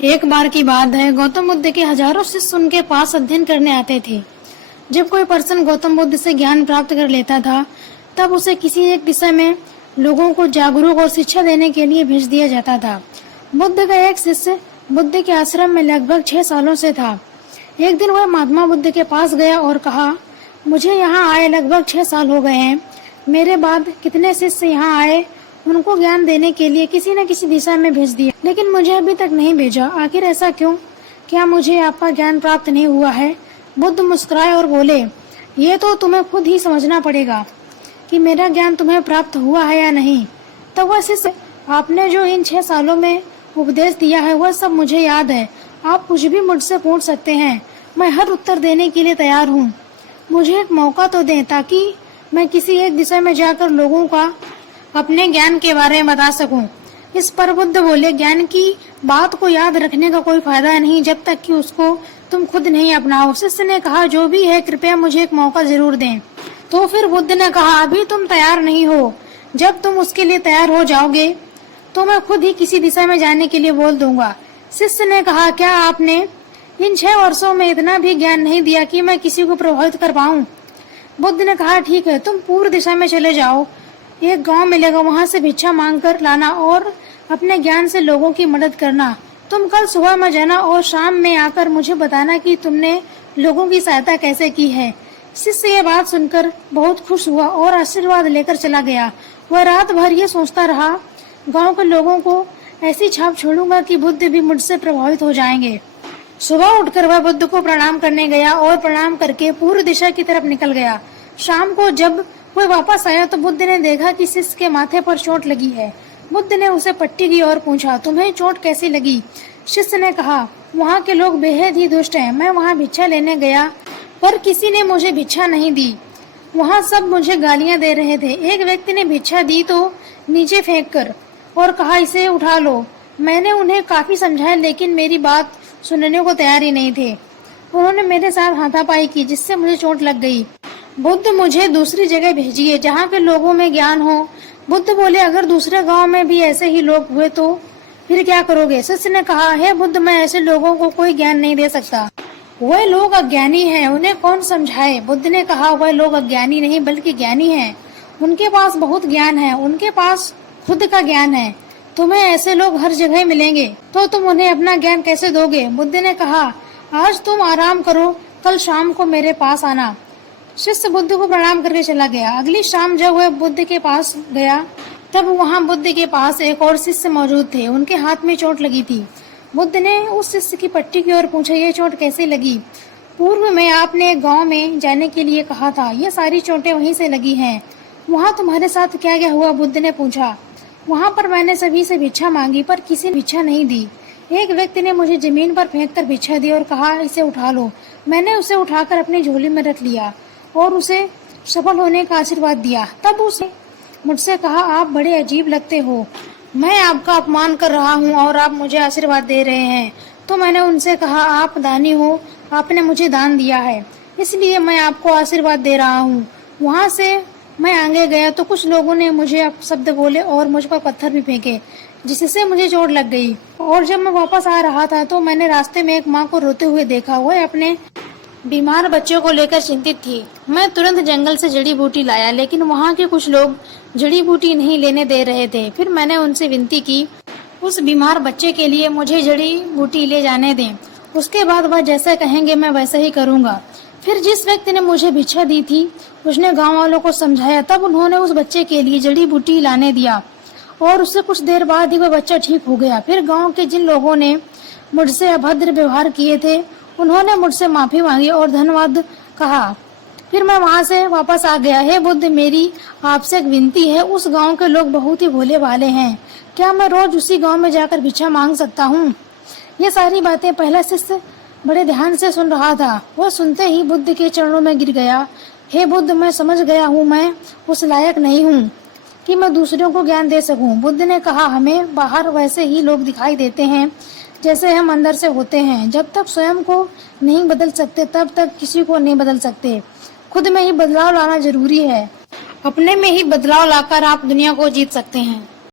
एक बार की बात है, गौतम बुद्ध के हजारों शिष्य उनके पास अध्ययन करने आते थे। जब कोई पर्सन गौतम बुद्ध से ज्ञान प्राप्त कर लेता था, तब उसे किसी एक विषय में लोगों को जागरूक और शिक्षा देने के लिए भेज दिया जाता था। बुद्ध का एक शिष्य बुद्ध के आश्रम में लगभग 6 सालों से था। एक दिन वह महात्मा बुद्ध के पास गया और कहा, मुझे यहाँ आए लगभग 6 साल हो गए हैं। मेरे बाद कितने शिष्य यहाँ आए, उनको ज्ञान देने के लिए किसी न किसी दिशा में भेज दिया, लेकिन मुझे अभी तक नहीं भेजा। आखिर ऐसा क्यों? क्या मुझे आपका ज्ञान प्राप्त नहीं हुआ है? बुद्ध मुस्कुराए और बोले, ये तो तुम्हें खुद ही समझना पड़ेगा कि मेरा ज्ञान तुम्हें प्राप्त हुआ है या नहीं। तो वह शिष्य, आपने जो इन 6 सालों में उपदेश दिया है वह सब मुझे याद है। आप कुछ भी मुझसे पूछ सकते हैं, मैं हर उत्तर देने के लिए तैयार हूँ। मुझे एक मौका तो दें ताकि मैं किसी एक दिशा में जाकर लोगों का अपने ज्ञान के बारे में बता सकूं। इस पर बुद्ध बोले, ज्ञान की बात को याद रखने का कोई फायदा नहीं जब तक कि उसको तुम खुद नहीं अपनाओ। शिष्य ने कहा, जो भी है कृपया मुझे एक मौका जरूर दें। तो फिर बुद्ध ने कहा, अभी तुम तैयार नहीं हो। जब तुम उसके लिए तैयार हो जाओगे तो मैं खुद ही किसी दिशा में जाने के लिए बोल दूंगा। शिष्य ने कहा, क्या आपने इन 6 वर्षों में इतना भी ज्ञान नहीं दिया कि मैं किसी को प्रभावित कर पाऊं? बुद्ध ने कहा, ठीक है, तुम पूर्व दिशा में चले जाओ। एक गांव मिलेगा, वहां से भिक्षा मांग कर लाना और अपने ज्ञान से लोगों की मदद करना। तुम कल सुबह में जाना और शाम में आकर मुझे बताना कि तुमने लोगों की सहायता कैसे की है। शिष्य ये बात सुनकर बहुत खुश हुआ और आशीर्वाद लेकर चला गया। वह रात भर ये सोचता रहा, गांव के लोगों को ऐसी छाप छोड़ूंगा कि बुद्ध भी मुझसे प्रभावित हो जाएंगे। सुबह उठकर वह बुद्ध को प्रणाम करने गया और प्रणाम करके पूर्व दिशा की तरफ निकल गया। शाम को जब वह वापस आया तो बुद्ध ने देखा कि शिष्य के माथे पर चोट लगी है। बुद्ध ने उसे पट्टी दी और पूछा, तुम्हें चोट कैसी लगी? शिष्य ने कहा, वहाँ के लोग बेहद ही दुष्ट हैं। मैं वहाँ भिक्षा लेने गया पर किसी ने मुझे भिक्षा नहीं दी। वहाँ सब मुझे गालियाँ दे रहे थे। एक व्यक्ति ने भिक्षा दी तो नीचे फेंक कर और कहा, इसे उठा लो। मैंने उन्हें काफी समझाया लेकिन मेरी बात सुनने को तैयार ही नहीं थे। उन्होंने मेरे साथ हाथापाई की जिससे मुझे चोट लग गई। बुद्ध, मुझे दूसरी जगह भेजिए जहाँ के लोगों में ज्ञान हो। बुद्ध बोले, अगर दूसरे गांव में भी ऐसे ही लोग हुए तो फिर क्या करोगे? शिष्य ने कहा, हे बुद्ध, मैं ऐसे लोगों को कोई ज्ञान नहीं दे सकता। वह लोग अज्ञानी हैं, उन्हें कौन समझाए? बुद्ध ने कहा, वह लोग अज्ञानी नहीं बल्कि ज्ञानी हैं। उनके पास बहुत ज्ञान है, उनके पास खुद का ज्ञान है। तुम्हें ऐसे लोग हर जगह मिलेंगे, तो तुम उन्हें अपना ज्ञान कैसे दोगे? बुद्ध ने कहा, आज तुम आराम करो, कल शाम को मेरे पास आना। शिष्य बुद्ध को प्रणाम करके चला गया। अगली शाम जब वह बुद्ध के पास गया तब वहाँ बुद्ध के पास एक और शिष्य मौजूद थे। उनके हाथ में चोट लगी थी। बुद्ध ने उस शिष्य की पट्टी की ओर पूछा, ये चोट कैसे लगी? पूर्व में आपने एक गांव में जाने के लिए कहा था, ये सारी चोटें वहीं से लगी हैं। वहाँ तुम्हारे साथ क्या क्या हुआ? बुद्ध ने पूछा। वहाँ पर मैंने सभी से भिक्षा मांगी पर किसी ने भिक्षा नहीं दी। एक व्यक्ति ने मुझे जमीन पर फेंक कर भिक्षा दी और कहा, इसे उठा लो। मैंने उसे उठाकर अपनी झोली में रख लिया और उसे सफल होने का आशीर्वाद दिया। तब उसे मुझसे कहा, आप बड़े अजीब लगते हो, मैं आपका अपमान कर रहा हूँ और आप मुझे आशीर्वाद दे रहे हैं। तो मैंने उनसे कहा, आप दानी हो, आपने मुझे दान दिया है, इसलिए मैं आपको आशीर्वाद दे रहा हूँ। वहाँ से मैं आगे गया तो कुछ लोगों ने मुझे शब्द बोले और मुझ पर पत्थर भी फेंके, जिससे मुझे चोट लग गई। और जब मैं वापस आ रहा था तो मैंने रास्ते में एक माँ को रोते हुए देखा। वह अपने बीमार बच्चों को लेकर चिंतित थी। मैं तुरंत जंगल से जड़ी बूटी लाया, लेकिन वहाँ के कुछ लोग जड़ी बूटी नहीं लेने दे रहे थे। फिर मैंने उनसे विनती की, उस बीमार बच्चे के लिए मुझे जड़ी बूटी ले जाने दें। उसके बाद वह जैसा कहेंगे मैं वैसा ही करूँगा। फिर जिस व्यक्ति ने मुझे भिक्षा दी थी उसने गाँव वालों को समझाया। तब उन्होंने उस बच्चे के लिए जड़ी बूटी लाने दिया और उससे कुछ देर बाद ही वह बच्चा ठीक हो गया। फिर गाँव के जिन लोगों ने मुझसे अभद्र व्यवहार किए थे उन्होंने मुझसे माफी मांगी और धन्यवाद कहा। फिर मैं वहाँ से वापस आ गया। हे बुद्ध, मेरी आपसे एक विनती है, उस गांव के लोग बहुत ही भोले भाले हैं। क्या मैं रोज उसी गांव में जाकर भिक्षा मांग सकता हूँ? ये सारी बातें पहला शिष्य बड़े ध्यान से सुन रहा था। वह सुनते ही बुद्ध के चरणों में गिर गया। हे बुद्ध, मैं समझ गया हूँ, मैं उस लायक नहीं हूँ कि मैं दूसरों को ज्ञान दे सकूं। बुद्ध ने कहा, हमें बाहर वैसे ही लोग दिखाई देते हैं जैसे हम अंदर से होते हैं। जब तक स्वयं को नहीं बदल सकते तब तक किसी को नहीं बदल सकते। खुद में ही बदलाव लाना जरूरी है। अपने में ही बदलाव लाकर आप दुनिया को जीत सकते हैं।